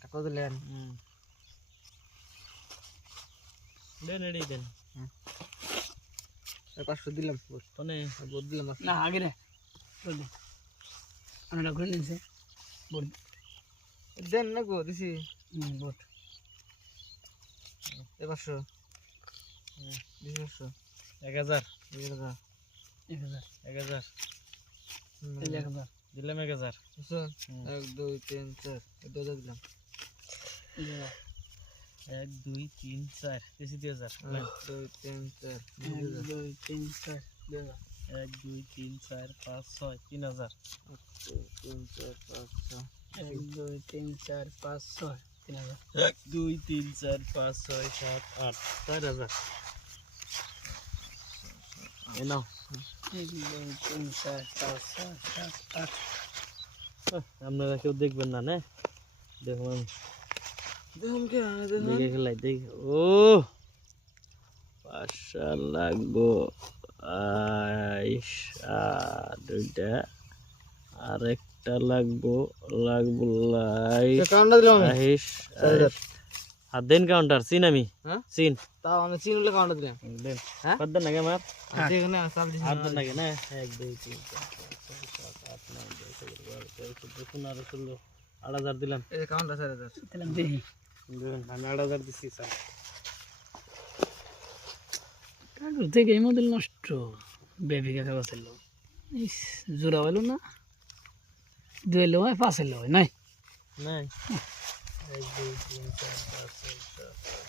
টাকা দিলেন দেন এডি দেন 500 দিলাম তনে বহুত দিলাম না আগে রে বল আমরা ঘুরে নিছে বল দেন না গো দিছি বল 500 500 1000 1000 1000 1000 দিলাম 1000 বুঝছেন 1 2 3 4 2000 দিলাম 1 2 3 4 বেশি 2000 1 2 3 4 1 2 3 4 1 2 3 4 5 6 3000 3 4 5 6 1 2 3 4 5 6 3000 1 2 3 4 5 6 7 8 4000 এই নাও 1 2 3 4 5 6 7 8 আপনারা কেউ দেখবেন না দেখুন দেখুন কে দেখে খেলাই দেখ ও পাশা লাগবো আইসা দুইটা আরেকটা লাগবো কাউন্টার দিলাম আমি আইস আর দেন কাউন্টার সিন আমি হ্যাঁ সিন তাও আমি চিন হলে কাউন্টার দিলাম দেন হ্যাঁ কত দেন নাকি আমার দেখেন না চাল দিছি আর দেন নাকি না 1 2 3 4 5 6 7 8 9 10 11 12 13 8000 দিলাম এই কাউন্টার 4000 দিলাম দেখি দেখুন আমি 8000 দিছি স্যার কাগজ থেকে এই মডেল নষ্ট বেবি কাগজ ছিল ইস জোড়া হলো না দুই লো হয় পাঁচ লো হয় নাই নাই 1 2 3 4 5 6 7 8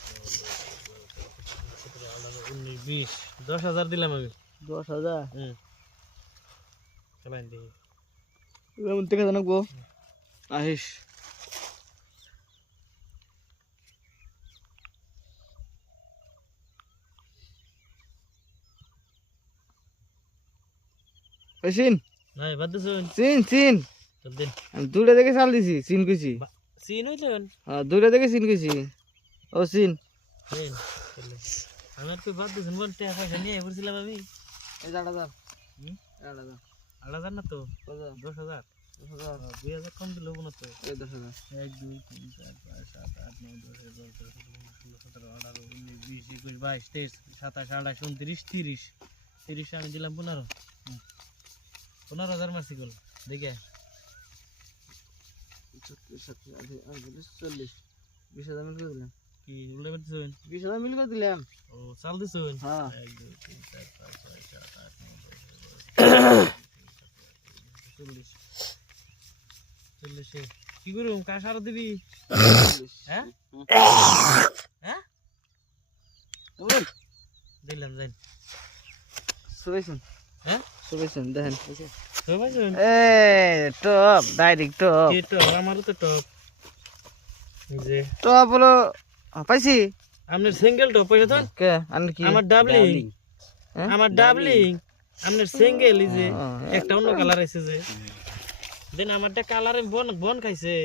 9 10 11 12 13 14 15 16 17 18 19 20 10000 দিলাম আমি 10,000 চালান দেখি এমন থেকে জানাবো আহিস চিন নাই বাদ দিছুন চিন চিন তো দিন আমি দুইটা দেখে চাল দিছি চিন কইছি সিন হইলেন হ্যাঁ দুইটা দেখে চিন কইছি ও চিন দেন আমার তো বাদ দিছুন বল টাকা পয়সা নিয়ে বলছিলাম আমি এই 8000 8000 8000 না তো কত 10000 2000 কম দিল না তো এই 10000 1 2 3 4 5 7 8 9 10 11 12 13 14 15 16 17 18 19 20 21 22 23 27 28 29 30 30 আমি দিলাম 15 15000 মারছি গল দেখে 40 20000 মিল করে দিলাম কি উল্লে করতেছেন 20000 মিল করে দিলাম ও চাল দিছেন হ্যাঁ 1 2 3 4 5 6 7 8 9 10 40 কি করুম কাজ আরো দিবি হ্যাঁ হ্যাঁ দিলাম যাই সুবেশন হ্যাঁ সুবেশন দেখেন সবাইছেন এ টপ ডাইরেক্ট টপ কি তো আমারও তো টপ এই যে টপ হলো পাইছি আপনার সিঙ্গেল টপ পয়সা তো কে আনি কি আমার ডাবলিং আমার ডাবলিং আপনার সিঙ্গেল এই যে একটা অন্য কালার আছে যে দেন আমারটা কালারে বন বন খাইছে